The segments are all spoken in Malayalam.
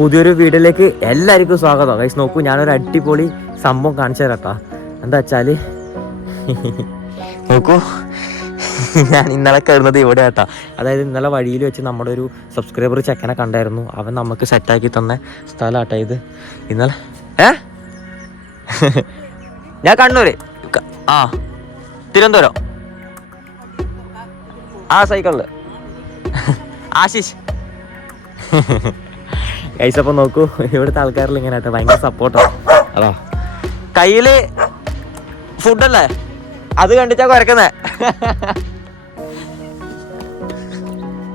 പുതിയൊരു വീഡിയോയിലേക്ക് എല്ലാവർക്കും സ്വാഗതം. ഗൈസ് നോക്കൂ ഞാനൊരു അടിപൊളി സംഭവം കാണിച്ചു തരാട്ടാ എന്താ വെച്ചാൽ? നോക്കൂ. ഞാൻ ഇന്നലെ കയറുന്നത് ഇവിടെ ആട്ടാ അതായത് ഇന്നലെ വഴിയിൽ വെച്ച് നമ്മുടെ ഒരു സബ്സ്ക്രൈബർ ചെക്കനെ കണ്ടായിരുന്നു. അവൻ നമുക്ക് സെറ്റാക്കി തന്ന സ്ഥലമാട്ടാ ഇത്. ഇന്നലെ ഏ? ഞാൻ കണ്ണൂര്. ആ. തിരുവനന്തപുരം. ആ സൈക്കിളിൽ ആശിഷ്. ഗൈസ് അപ്പം നോക്കൂ ഇവിടുത്തെ ആൾക്കാരിൽ ഇങ്ങനെ ഭയങ്കര സപ്പോർട്ടാണ് അതോ കയ്യിൽ ഫുഡല്ലേ അത് കണ്ടിട്ടാ കുരക്കുന്നേ.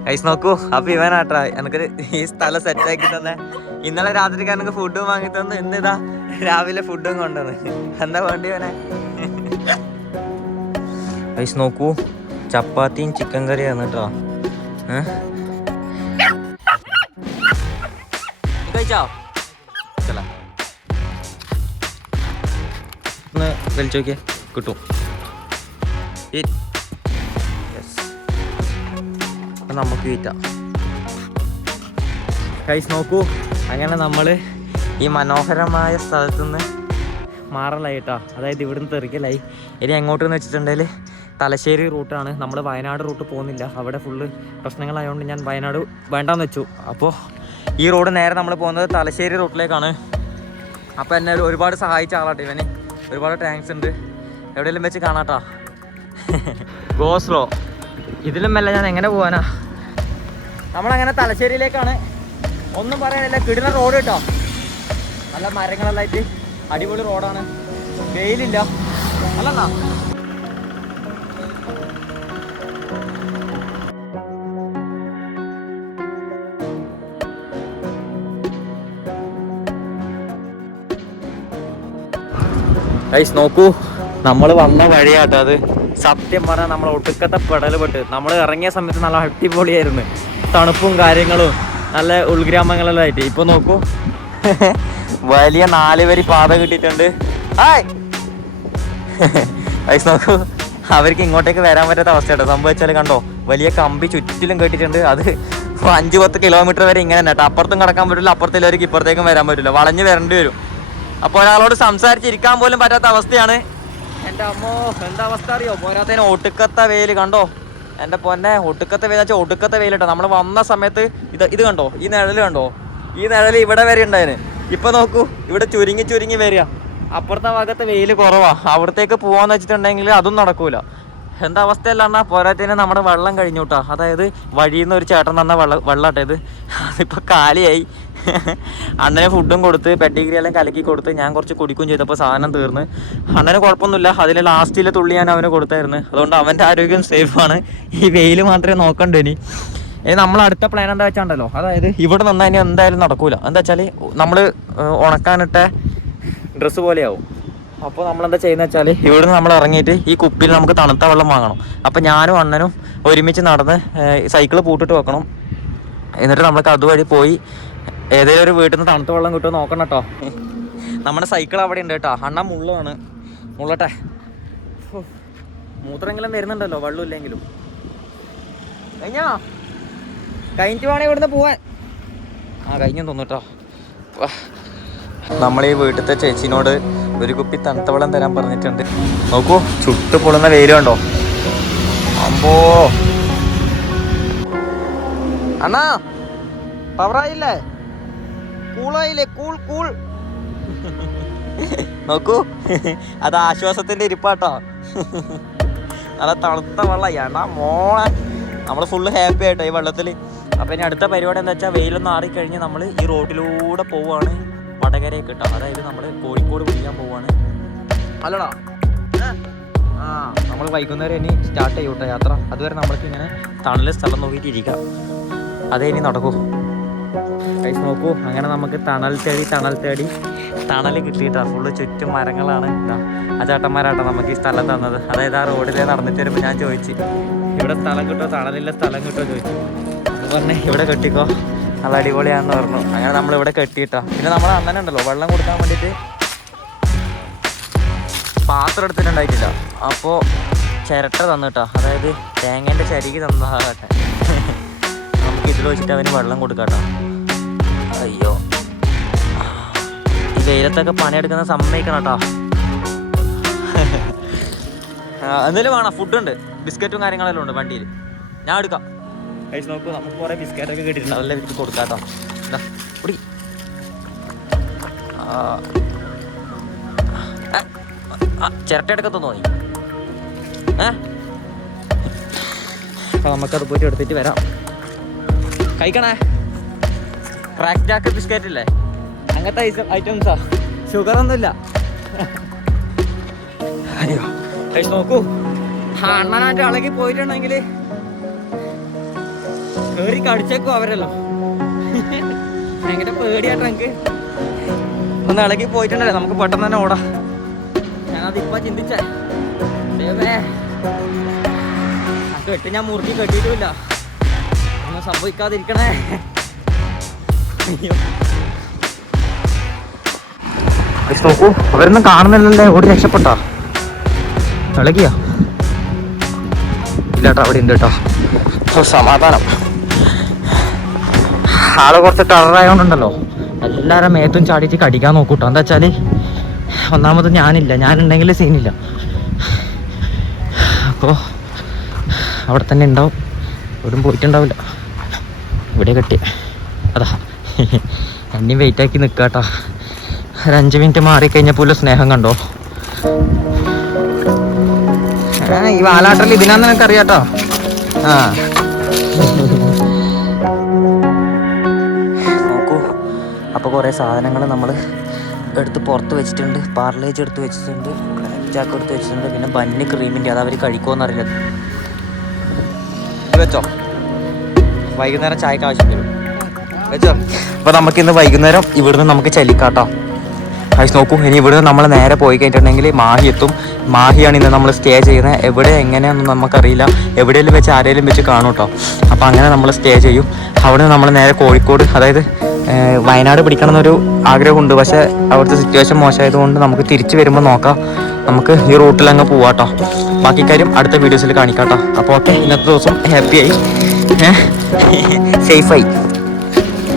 ഗൈസ് നോക്കൂ അപ്പൊ ഇവനാട്ടാ എനിക്ക് ഈ സ്ഥലം സെറ്റ് ആക്കി തന്നെ. ഇന്നലെ രാത്രിക്ക് എനിക്ക് ഫുഡും വാങ്ങി തന്നു ഇന്ന് ഇതാ രാവിലെ ഫുഡും കൊണ്ടുവന്ന്. എന്താ വേണ്ടി ഇവനെ? ഗൈസ് നോക്കൂ ചപ്പാത്തിയും ചിക്കൻ കറിയാണ് കേട്ടോ. കഴിച്ചോ ചില. ഒന്ന് വലിച്ചു നോക്കിയേ കിട്ടും. നമുക്ക് കൈസ് നോക്കൂ. അങ്ങനെ നമ്മൾ ഈ മനോഹരമായ സ്ഥലത്തു നിന്ന് മാറലായി കേട്ടോ അതായത് ഇവിടുന്ന് തെറിക്കലായി. ഇനി എങ്ങോട്ടെന്ന് വെച്ചിട്ടുണ്ടെങ്കിൽ തലശ്ശേരി റൂട്ടാണ്. നമ്മൾ വയനാട് റൂട്ട് പോകുന്നില്ല. അവിടെ ഫുള്ള് പ്രശ്നങ്ങളായതുകൊണ്ട് ഞാൻ വയനാട് വേണ്ടാന്ന് വെച്ചു. അപ്പോൾ ഈ റോഡ് നേരെ നമ്മൾ പോകുന്നത് തലശ്ശേരി റൂട്ടിലേക്കാണ്. അപ്പോൾ എന്നെ ഒരുപാട് സഹായിച്ച ആളാട്ടെ ഇവന്. ഒരുപാട് ടാങ്ക്സ് ഉണ്ട്. എവിടെയെങ്കിലും വെച്ച് കാണാട്ടാ. ഗോസ്ലോ ഇതിലും മെല്ലെ ഞാൻ എങ്ങനെ പോവാനാ? നമ്മളങ്ങനെ തലശ്ശേരിയിലേക്കാണ്. ഒന്നും പറയാനില്ല കിടുന്ന റോഡ് കേട്ടോ. നല്ല മരങ്ങളെല്ലാം ആയിട്ട് അടിപൊളി റോഡാണ് വെയിലില്ല. അല്ലെന്നാ ഗൈസ് നോക്കൂ. നമ്മൾ വന്ന വഴിയാട്ടോ അത്. സത്യം പറഞ്ഞാൽ നമ്മൾ ഒടുക്കത്തെ പെടൽ പെട്ട് നമ്മൾ ഇറങ്ങിയ സമയത്ത് നല്ല അടിപൊളിയായിരുന്നു. തണുപ്പും കാര്യങ്ങളും നല്ല ഉൾഗ്രാമങ്ങളെല്ലാം ആയിട്ട്. ഇപ്പൊ നോക്കൂ. വലിയ നാല് വരി പാത കിട്ടിയിട്ടുണ്ട്. ഗൈസ് നോക്കൂ. അവർക്ക് ഇങ്ങോട്ടേക്ക് വരാൻ പറ്റാത്ത അവസ്ഥയാട്ടോ. സംഭവിച്ചാൽ കണ്ടോ? വലിയ കമ്പി ചുറ്റിലും കെട്ടിയിട്ടുണ്ട്. അത് അഞ്ച് പത്ത് കിലോമീറ്റർ വരെ ഇങ്ങനെ തന്നെ കേട്ടോ അപ്പുറത്തും കടക്കാൻ പറ്റില്ല അപ്പുറത്തുള്ളവർക്ക് ഇപ്പുറത്തേക്കും വരാൻ പറ്റില്ല. വളഞ്ഞ് വരേണ്ടി വരും. അപ്പോൾ ഒരാളോട് സംസാരിച്ചിരിക്കാൻ പോലും പറ്റാത്ത അവസ്ഥയാണ്. എന്റെ അമ്മോ എന്താ അവസ്ഥ അറിയോ? പോരാത്തതിന് ഒടുക്കത്തെ വെയിൽ കണ്ടോ? എന്റെ പൊന്നെ ഒടുക്കത്തെ വെയിൽ വെച്ചാൽ ഒടുക്കത്തെ വെയിൽ കേട്ടോ. നമ്മൾ വന്ന സമയത്ത് ഇത് ഇത് കണ്ടോ? ഈ നിഴൽ കണ്ടോ? ഈ നിഴൽ ഇവിടെ വരെ ഉണ്ടായിന്. ഇപ്പൊ നോക്കൂ ഇവിടെ ചുരുങ്ങി ചുരുങ്ങി വരിക. അപ്പുറത്തെ ഭാഗത്ത് വെയിൽ കുറവാ. അവിടത്തേക്ക് പോവാന്ന് വെച്ചിട്ടുണ്ടെങ്കിൽ അതും നടക്കൂല. എന്താ അവസ്ഥയല്ലാണ്ടാ പോരാത്തതിന് നമ്മുടെ വെള്ളം കഴിഞ്ഞു കേട്ടോ അതായത് വഴിയിൽ നിന്ന് ഒരു ചേട്ടൻ തന്ന വെള്ളം വെള്ളം ഇത്. അതിപ്പോൾ കാലിയായി. അണ്ണന് ഫുഡും കൊടുത്ത് പെട്ടിഗ്രി എല്ലാം കലക്കി കൊടുത്ത് ഞാൻ കുറച്ച് കുടിക്കുകയും ചെയ്തപ്പോൾ സാധനം തീർന്ന്. അണ്ണന് കുഴപ്പമൊന്നുമില്ല. അതിൽ ലാസ്റ്റിലെ തുള്ളി ഞാൻ അവന് കൊടുത്തായിരുന്നു. അതുകൊണ്ട് അവന്റെ ആരോഗ്യം സേഫാണ് ഈ വെയിൽ മാത്രമേ നോക്കണ്ട ഇനി. ഇനി നമ്മൾ അടുത്ത പ്ലാൻ എന്താ വെച്ചാണ്ടല്ലോ? അതായത് ഇവിടെ നിന്നാൽ ഇനി എന്തായാലും നടക്കൂല. എന്താ വെച്ചാൽ നമ്മൾ ഉണക്കാനിട്ട ഡ്രസ്സ് പോലെയാവും. അപ്പോൾ നമ്മളെന്താ ചെയ്യുന്നത് വെച്ചാൽ ഇവിടുന്ന് നമ്മൾ ഇറങ്ങിയിട്ട് ഈ കുപ്പിയിൽ നമുക്ക് തണുത്ത വെള്ളം വാങ്ങണം. അപ്പോൾ ഞാനും അണ്ണനും ഒരുമിച്ച് നടന്ന് സൈക്കിൾ പൂട്ടിട്ട് വെക്കണം. എന്നിട്ട് നമുക്ക് അതുവഴി പോയി ഏതെങ്കിലും ഒരു വീട്ടിൽ നിന്ന് തണുത്ത വെള്ളം കിട്ടുമോ നോക്കണം കേട്ടോ. നമ്മുടെ സൈക്കിൾ അവിടെ ഉണ്ട് കേട്ടോ. അണ്ണ മുള്ളാണ്. മുള്ളട്ടെ. മൂത്രമെങ്കിലും വരുന്നുണ്ടല്ലോ വെള്ളമില്ലെങ്കിലും. കഴിഞ്ഞോ? കഴിഞ്ഞിട്ട് വേണേ ഇവിടുന്ന് പോവാൻ. ആ കഴിഞ്ഞു തോന്നുട്ടോ നമ്മൾ ഈ വീട്ടിലത്തെ ചേച്ചിനോട് ഒരു കുപ്പി തണുത്ത വെള്ളം തരാൻ പറഞ്ഞിട്ടുണ്ട്. നോക്കൂ ചുട്ട് പൊളുന്ന വെയിലുണ്ടോ അമ്പോ. അണ്ണാ പവറായില്ലേ കൂളായില്ലേ? Cool cool. നോക്കൂ. അത് ആശ്വാസത്തിന്റെ ഇരിപ്പാട്ടോ. നല്ല തണുത്ത വെള്ളം. എണ്ണ മോളെ. നമ്മൾ ഫുള്ള് ഹാപ്പി ആയിട്ടോ ഈ വെള്ളത്തിൽ അപ്പം ഇനി അടുത്ത പരിപാടി എന്താ വെച്ചാൽ വെയിലൊന്നും ആറിക്കഴിഞ്ഞ് നമ്മൾ ഈ റോഡിലൂടെ പോവുകയാണ് വടകരയൊക്കെ കിട്ടാം അതായത് നമ്മൾ കോഴിക്കോട് പിടിക്കാൻ പോവാണ്. അല്ലടാ ആ നമ്മൾ വൈകുന്നേരം ഇനി സ്റ്റാർട്ട് ചെയ്യൂട്ടോ യാത്ര. അതുവരെ നമ്മൾക്ക് ഇങ്ങനെ തണൽ സ്ഥലം നോക്കിയിട്ട് ഇരിക്കാം അതേ ഇനി നടക്കൂ. കൈസ് നോക്കൂ അങ്ങനെ നമുക്ക് തണൽ തേടി തണൽ തേടി തണൽ കിട്ടിയിട്ടാണ് ഫുള്ള് ചുറ്റും മരങ്ങളാണ്. ഇതാ ആ ചേട്ടന്മാരാട്ടോ നമുക്ക് ഈ സ്ഥലം തന്നത്. അതായത് ആ റോഡിലെ നടന്നിട്ട് വരുമ്പോൾ ഞാൻ ചോദിച്ചു ഇവിടെ സ്ഥലം കിട്ടോ തണലില്ല സ്ഥലം കിട്ടോ? ചോദിച്ചു. അത് പറഞ്ഞേ ഇവിടെ കെട്ടിക്കോ. നല്ല അടിപൊളിയാണെന്ന് പറഞ്ഞു. അങ്ങനെ നമ്മൾ ഇവിടെ കെട്ടിയിട്ടാ. പിന്നെ നമ്മൾ അണ്ണനുണ്ടല്ലോ വെള്ളം കൊടുക്കാൻ വേണ്ടിയിട്ട് പാത്രം എടുത്തിട്ടുണ്ടായിട്ടില്ല. അപ്പോൾ ചിരട്ട തന്നിട്ടാ. അതായത് തേങ്ങേന്റെ ചരിക്ക് തന്നതാകട്ടെ ഇതിൽ വെച്ചിട്ട് അവന് വെള്ളം കൊടുക്കാട്ടോ. അയ്യോ. ഈ വെയിലത്തൊക്കെ പണിയെടുക്കുന്ന സമ്മതിക്കണം കേട്ടോ എന്തെങ്കിലും വേണം? ഫുഡുണ്ട്. ബിസ്ക്കറ്റും കാര്യങ്ങളെല്ലാം ഉണ്ട് വണ്ടിയിൽ. ഞാൻ എടുക്കാം. കഴിച്ച് നോക്കൂ നമുക്ക് കുറേ ബിസ്ക്കറ്റൊക്കെ കിട്ടിയിട്ടുണ്ട്. അതെല്ലാം എനിക്ക് കൊടുക്കാം കേട്ടോ കുടി. ചിരട്ടയെടുക്കത്തു തോന്നി. ഏ? അപ്പൊ നമുക്കത് പോയിട്ട് എടുത്തിട്ട് വരാം. കഴിക്കണേ. ക്രാക്ക് ജാക്ക് ബിസ്ക്കറ്റ് ഇല്ലേ? അങ്ങനത്തെ ഐറ്റംസാ. ഷുഗർ ഒന്നുമില്ല. അയ്യോ കഴിച്ച് നോക്കൂ. അണ്ണനായിട്ട് ഇളകി പോയിട്ടുണ്ടെങ്കിൽ കേറി കടിച്ചേക്കും അവരല്ലോ. ഭയങ്കര പേടിയാട്ടോ എനിക്ക് ഒന്ന് ഇളകി പോയിട്ടുണ്ടല്ലേ നമുക്ക് പെട്ടെന്ന് തന്നെ ഓടാം. ഞാനതിപ്പോ ചിന്തിച്ചേ. ആ കെട്ട് ഞാൻ മുറുക്കി കെട്ടിയിട്ടുമില്ല ഒന്നും സംഭവിക്കാതിരിക്കണേ. നോക്കൂ അവരൊന്നും കാണുന്നില്ലല്ലേ? ഓടി രക്ഷപ്പെട്ടാ? ഇളകിയാ ഇല്ലാട്ടോ അവിടെ ഉണ്ട് കേട്ടോ. സമാധാനം. ആൾ കുറച്ച് ടറായോണ്ടല്ലോ എല്ലാവരും മേത്തും ചാടിയിട്ട് കടിക്കാൻ നോക്കൂട്ടോ എന്താ വെച്ചാൽ ഒന്നാമത് ഞാനില്ല. ഞാനുണ്ടെങ്കിൽ സീനില്ല അപ്പോൾ അവിടെ തന്നെ ഉണ്ടാവും. എവിടും പോയിട്ടുണ്ടാവില്ല ഇവിടെ കെട്ടി. അതാ. എന്നെയും വെയിറ്റ് ആക്കി നിൽക്കാട്ടോ ഒരു അഞ്ച് മിനിറ്റ് മാറിക്കഴിഞ്ഞപ്പോൾ സ്നേഹം കണ്ടോ? ഈ വാലാട്ടൽ ഇതിനാന്ന് നിനക്ക് അറിയാട്ടോ. ആ. നോക്കൂ. അപ്പോൾ കുറേ സാധനങ്ങൾ നമ്മൾ എടുത്ത് പുറത്ത് വെച്ചിട്ടുണ്ട്. പാർലേജ് എടുത്ത് വെച്ചിട്ടുണ്ട്. ചാക്ക് എടുത്ത് വെച്ചിട്ടുണ്ട്. പിന്നെ ബന്നി ക്രീമിന്റെ അത് അവർ കഴിക്കുമോ ഇത് വെച്ചോ. വൈകുന്നേരം ചായക്ക് ആവശ്യം വെച്ചോ. അപ്പോൾ നമുക്കിന്ന് വൈകുന്നേരം ഇവിടുന്ന് നമുക്ക് ചലിക്കാട്ടോ ആയിസ് നോക്കൂ ഇനി ഇവിടുന്ന് നമ്മൾ നേരെ പോയി കഴിഞ്ഞിട്ടുണ്ടെങ്കിൽ മാഹി എത്തും. മാഹിയാണ് ഇന്ന് നമ്മൾ സ്റ്റേ ചെയ്യുന്നത്. എവിടെ എങ്ങനെയാണെന്ന് നമുക്കറിയില്ല. എവിടെയെങ്കിലും വെച്ച് ആരെങ്കിലും വെച്ച് കാണും കേട്ടോ. അപ്പോൾ അങ്ങനെ നമ്മൾ സ്റ്റേ ചെയ്യും. അവിടെ നമ്മൾ നേരെ കോഴിക്കോട് അതായത് വയനാട് പിടിക്കണം എന്നൊരു ആഗ്രഹമുണ്ട്. പക്ഷേ അവിടുത്തെ സിറ്റുവേഷൻ മോശമായതുകൊണ്ട് നമുക്ക് തിരിച്ചു വരുമ്പോൾ നോക്കാം. നമുക്ക് ഈ റൂട്ടിൽ അങ്ങ് പോവാട്ടോ. ബാക്കി കാര്യം അടുത്ത വീഡിയോസിൽ കാണിക്കാം കേട്ടോ അപ്പോൾ ഓക്കെ ഇന്നത്തെ ദിവസം ഹാപ്പിയായി സേഫായി